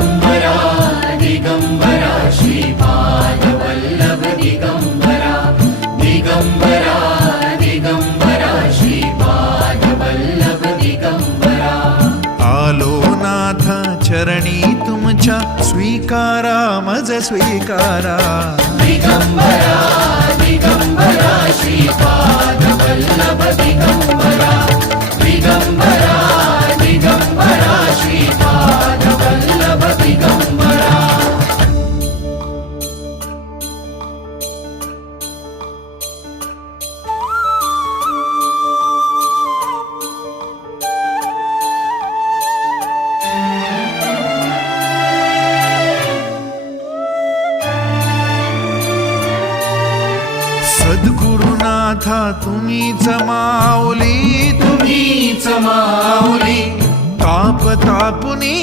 दिगंबरा दिगंबरा श्रीपाद वल्लभ दिगंबरा दिगंबरा दिगंबरा श्रीपाद वल्लभ दिगंबरा आलो नाथ चरणी तुमच्या स्वीकारा मज स्वीकारा दिगंबरा दिगंबरा श्रीपाद वल्लभ दिगंबरा दिगंबरा दिगंबरा श्रीपाद वल्लभ दिगंबरा सद्गुरुनाथा तुम्हीच माऊली तुम्हीच माऊली ताप तापुनी